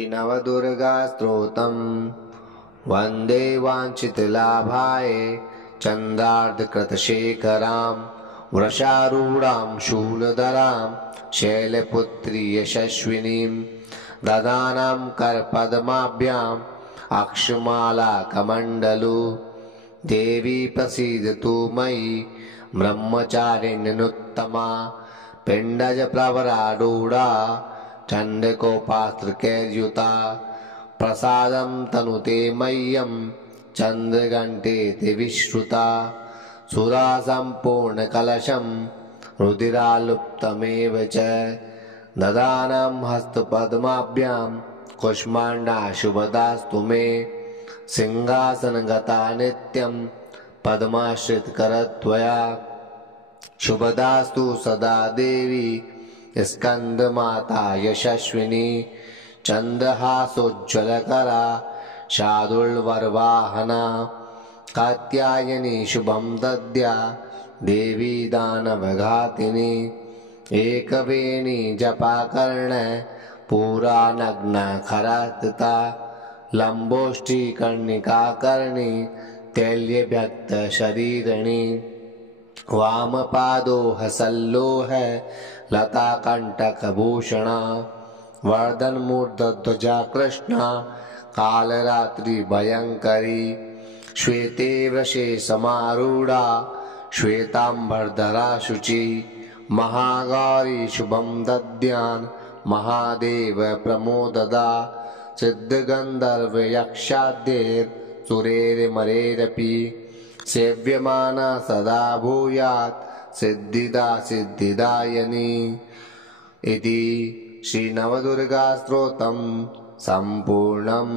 नवदुर्गास्तोत्रम् वन्दे वाञ्छितलाभाय चन्द्रार्धकृतशेखरां वृषारूढां शूलधरां शैलपुत्री यशस्विनीं ददानां करपद्माभ्याम् अक्षमालाकमण्डलु देवी प्रसीदतु मयि ब्रह्मचारिण्यनुत्तमा पिण्डजप्रवरारूढा चण्डकोपास्त्रकैर्युता प्रसादं तनुते मह्यं चन्द्रघण्टेति विश्रुता सुरासम्पूर्णकलशं रुधिरालुप्तमेव च ददानं हस्तपद्माभ्यां कुष्माण्डा शुभदास्तु मे सिंहासनगता नित्यं पद्माश्रितकरत्वया शुभदास्तु सदा देवी स्कन्दमाता यशस्विनी चन्द्रहासोज्ज्वलकरा शार्दूलवरवाहना कात्यायनी शुभं दद्या देवी दानवघातिनी एकवेणी जपाकर्ण पूरा नग्ना खरास्थिता लम्बोष्ठीकर्णिकाकर्णी तैल्यभक्तशरीरिणी वामपादो हसल्लोह लताकण्टकभूषणा वर्धनमूर्धध्वजा कृष्णा कालरात्रिभयङ्करी श्वेते वृषे समारूढा श्वेताम्बरधरा शुचि महागौरी शुभं दद्यान् महादेव प्रमोददा सिद्धगन्धर्वयक्षाद्यैर्सुरैर्मरैरपि सेव्यमाना सदा भूयात् सिद्धिदा सिद्धिदायिनी इति श्रीनवदुर्गास्तोत्रम् सम्पूर्णम्।